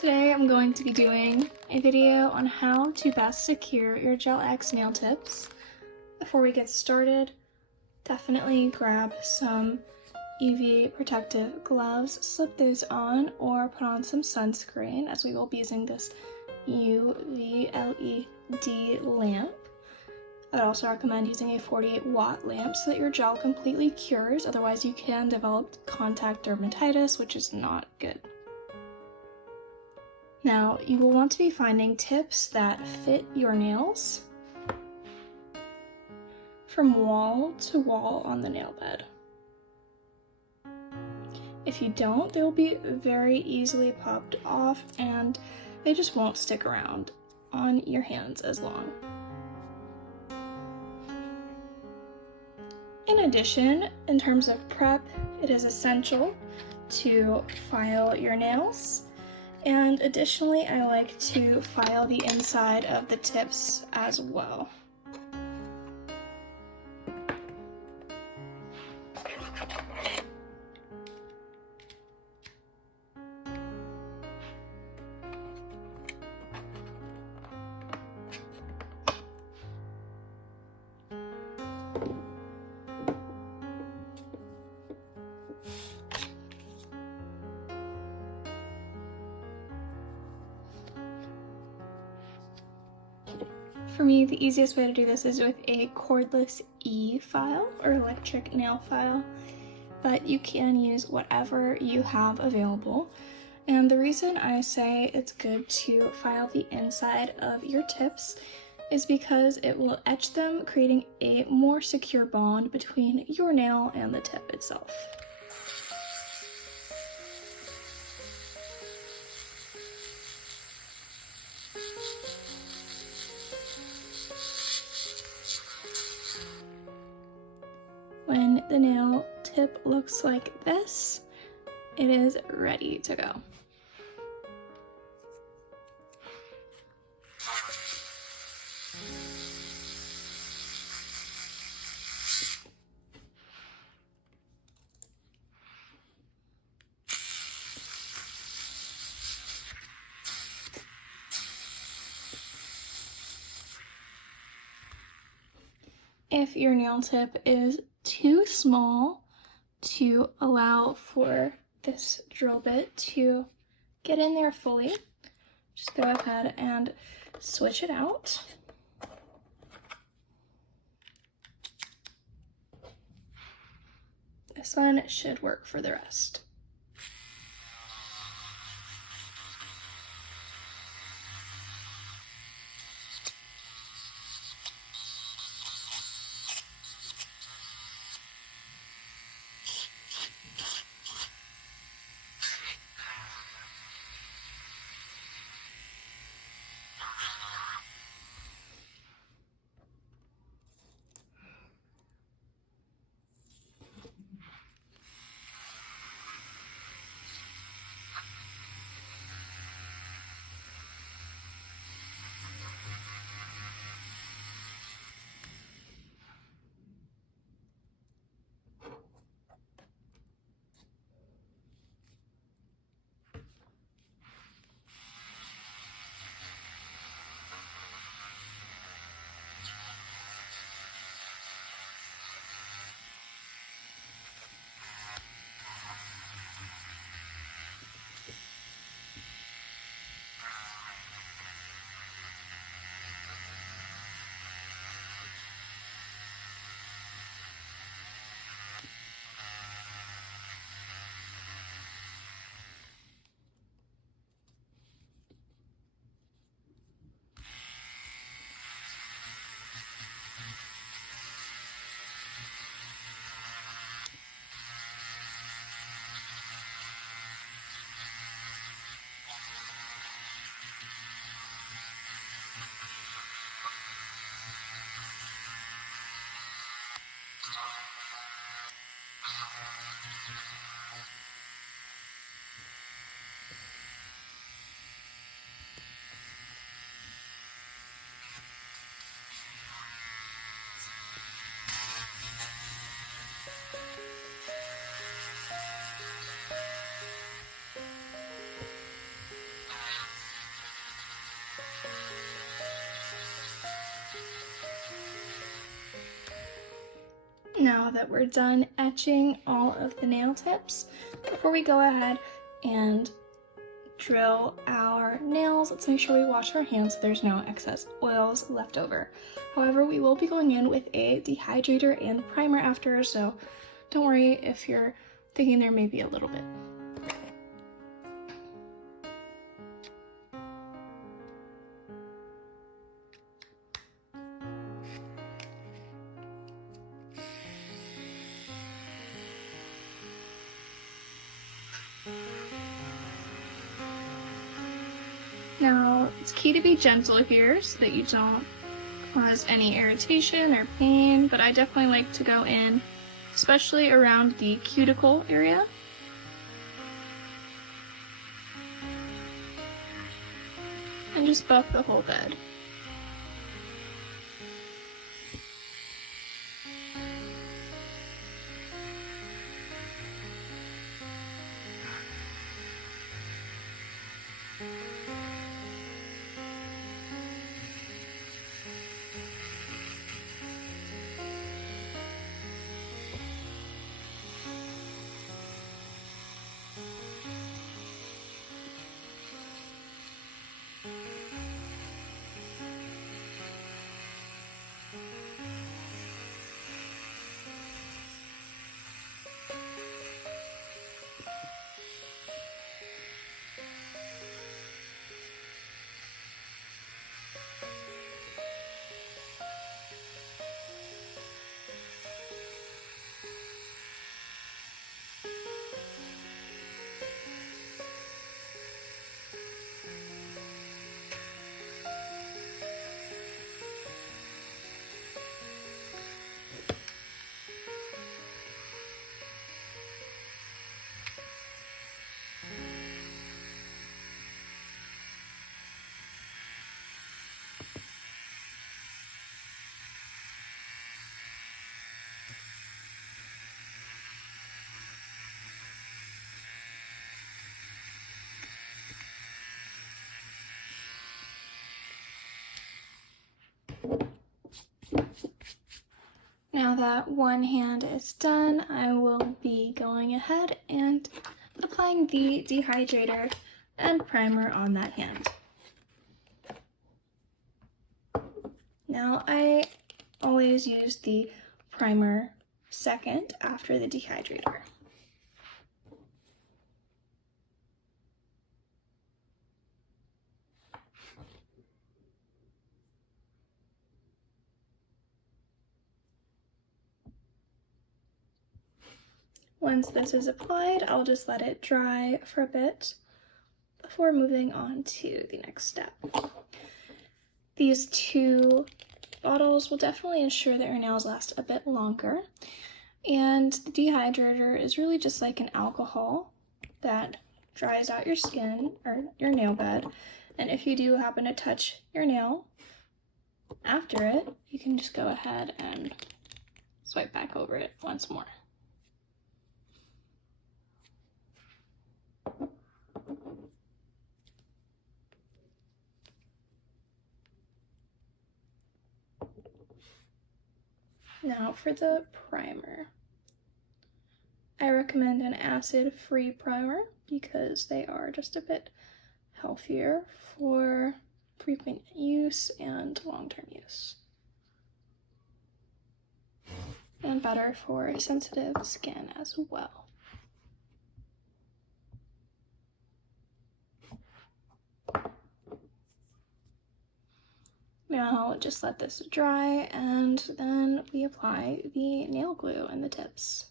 Today I'm going to be doing a video on how to best secure your Gel X nail tips. Before we get started, definitely grab some UV protective gloves, slip those on, or put on some sunscreen as we will be using this UV LED lamp. I'd also recommend using a 48-watt lamp so that your gel completely cures, otherwise you can develop contact dermatitis, which is not good. Now, you will want to be finding tips that fit your nails from wall to wall on the nail bed. If you don't, they will be very easily popped off and they just won't stick around on your hands as long. In addition, in terms of prep, it is essential to file your nails. And additionally, I like to file the inside of the tips as well. For me, the easiest way to do this is with a cordless e-file or electric nail file, but you can use whatever you have available. And the reason I say it's good to file the inside of your tips is because it will etch them, creating a more secure bond between your nail and the tip itself. When the nail tip looks like this, it is ready to go. If your nail tip is too small to allow for this drill bit to get in there fully, just go ahead and switch it out. This one should work for the rest. Now that we're done etching all of the nail tips, before we go ahead and drill our nails, let's make sure we wash our hands so there's no excess oils left over. However, we will be going in with a dehydrator and primer after, so don't worry if you're thinking there may be a little bit. Now, it's key to be gentle here so that you don't cause any irritation or pain, but I definitely like to go in, especially around the cuticle area. And just buff the whole bed. Now that one hand is done, I will be going ahead and applying the dehydrator and primer on that hand. Now I always use the primer second after the dehydrator. Once this is applied, I'll just let it dry for a bit before moving on to the next step. These two bottles will definitely ensure that your nails last a bit longer. And the dehydrator is really just like an alcohol that dries out your skin or your nail bed. And if you do happen to touch your nail after it, you can just go ahead and swipe back over it once more. Now for the primer. I recommend an acid-free primer because they are just a bit healthier for frequent use and long-term use. And better for sensitive skin as well. Now just let this dry and then we apply the nail glue in the tips.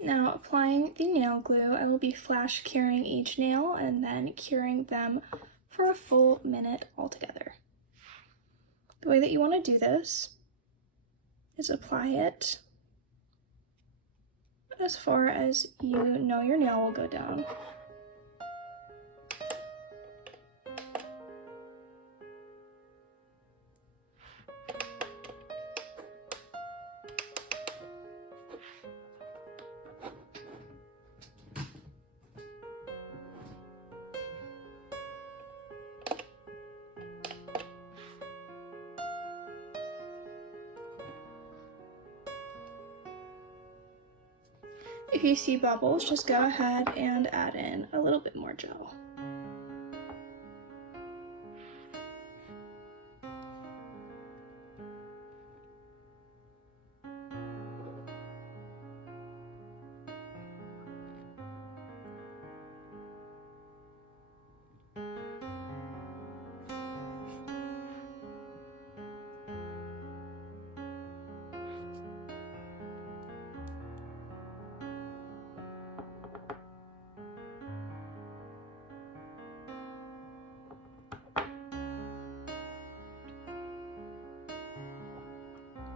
Now applying the nail glue, I will be flash curing each nail and then curing them for a full minute altogether. The way that you want to do this is apply it as far as you know your nail will go down. If you see bubbles, just go ahead and add in a little bit more gel.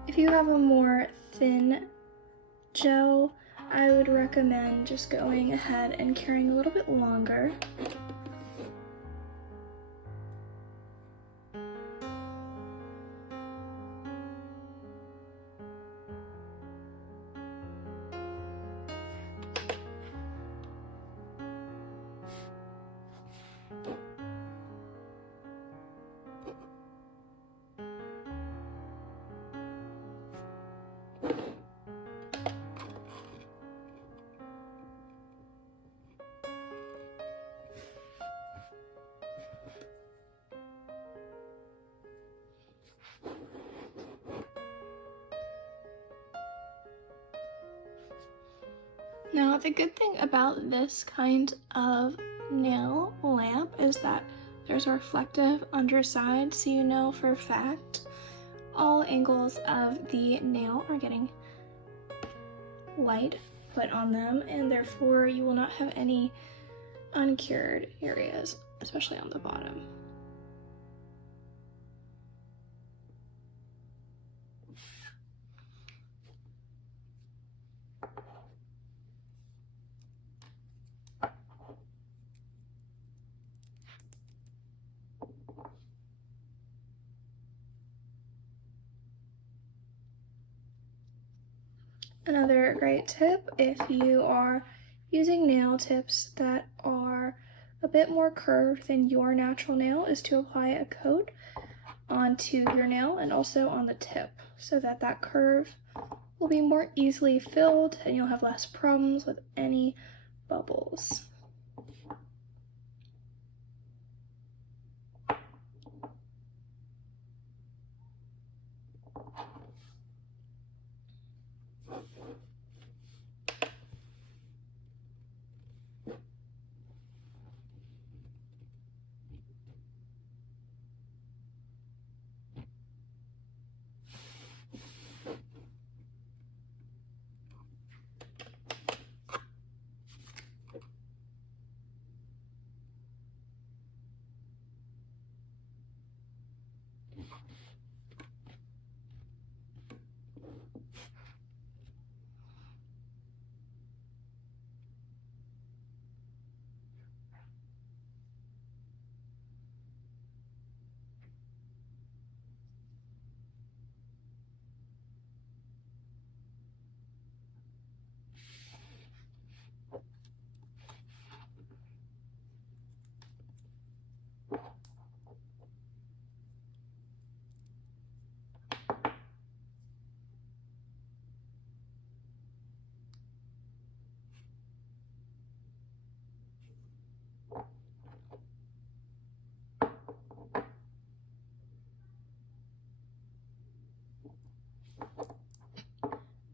If you have a more thin gel, I would recommend just going ahead and curing a little bit longer. Now, the good thing about this kind of nail lamp is that there's a reflective underside, so you know for a fact all angles of the nail are getting light put on them, and therefore you will not have any uncured areas, especially on the bottom. Another great tip, if you are using nail tips that are a bit more curved than your natural nail, is to apply a coat onto your nail and also on the tip, so that that curve will be more easily filled and you'll have less problems with any bubbles.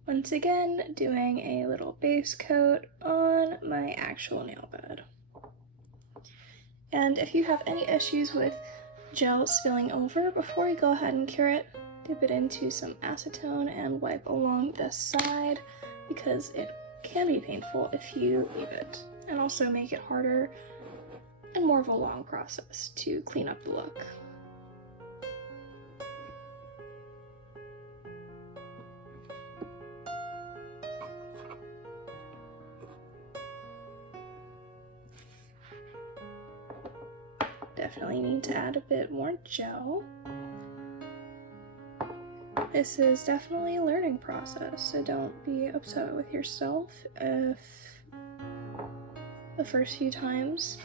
Once again, doing a little base coat on my actual nail bed. And if you have any issues with gel spilling over, before you go ahead and cure it, dip it into some acetone and wipe along the side, because it can be painful if you leave it, and also make it harder and more of a long process to clean up the look. Definitely need to add a bit more gel. This is definitely a learning process, so don't be upset with yourself if the first few times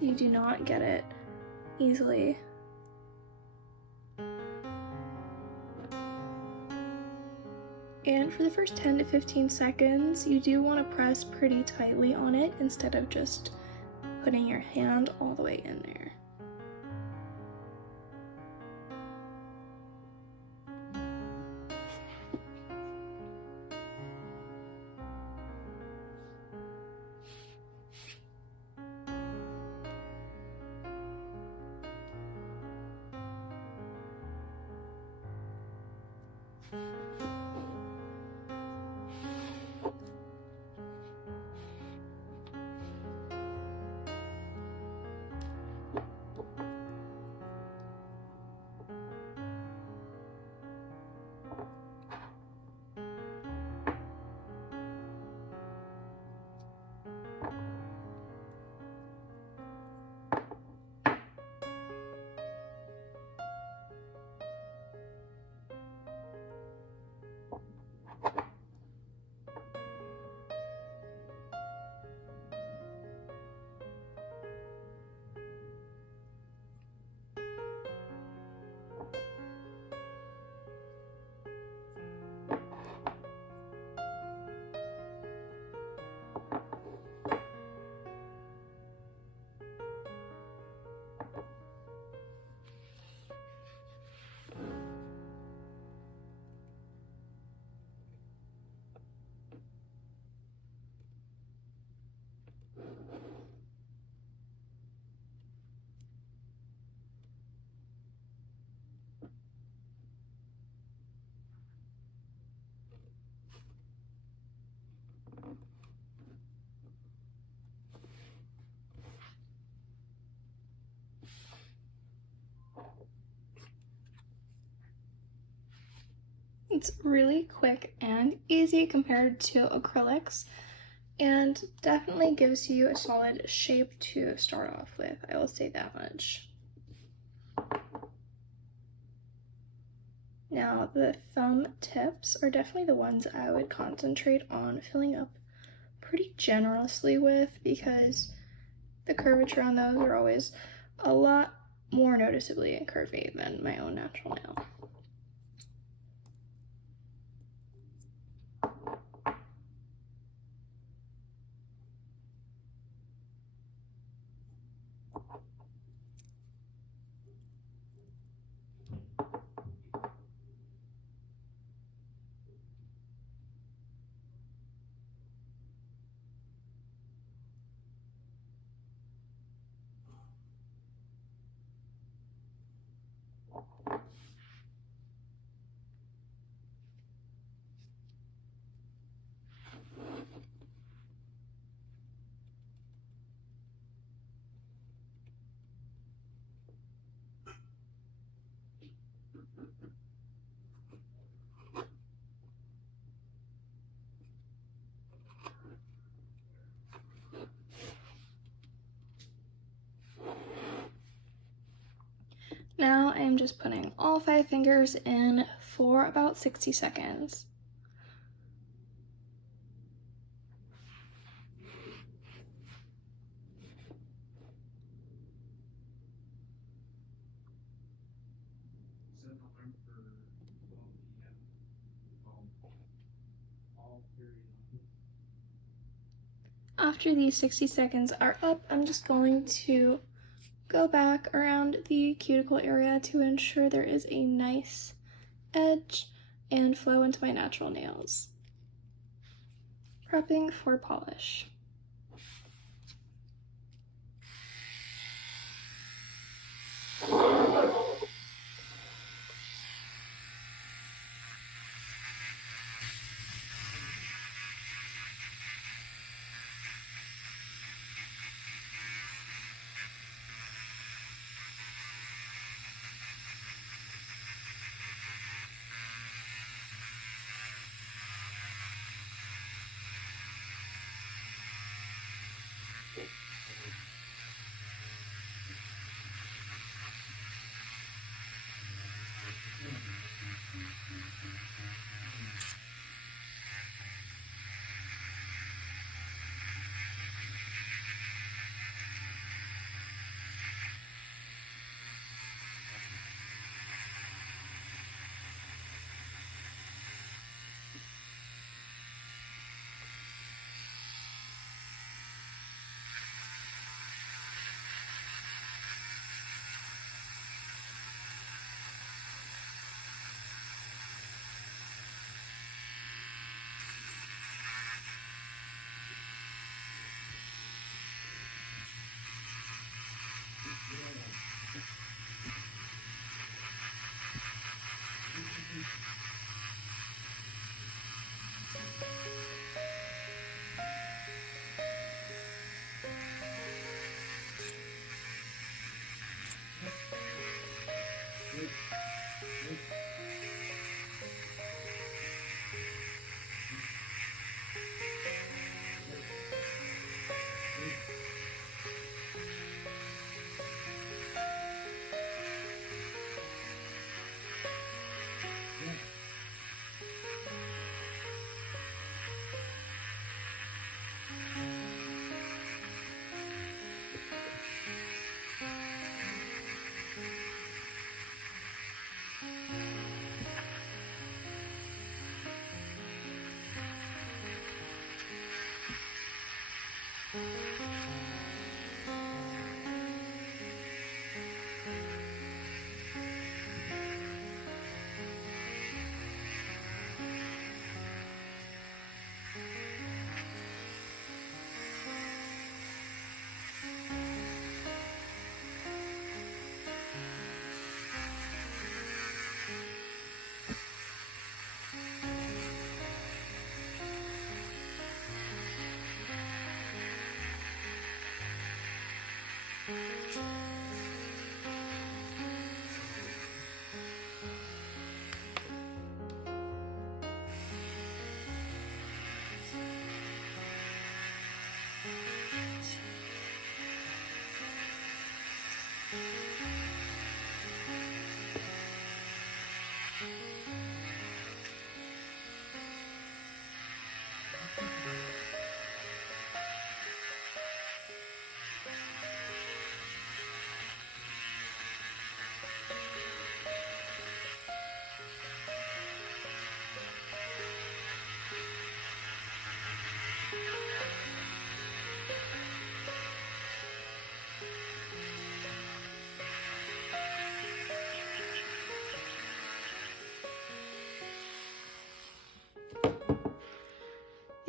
you do not get it easily. And for the first 10 to 15 seconds, you do want to press pretty tightly on it instead of just putting your hand all the way in there. It's really quick and easy compared to acrylics, and definitely gives you a solid shape to start off with, I will say that much. Now, the thumb tips are definitely the ones I would concentrate on filling up pretty generously with, because the curvature on those are always a lot more noticeably curvy than my own natural nail. Now I am just putting all 5 fingers in for about 60 seconds. After these 60 seconds are up, I'm just going to go back around the cuticle area to ensure there is a nice edge and flow into my natural nails. Prepping for polish.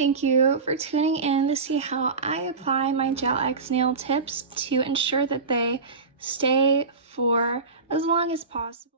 Thank you for tuning in to see how I apply my Gel X nail tips to ensure that they stay for as long as possible.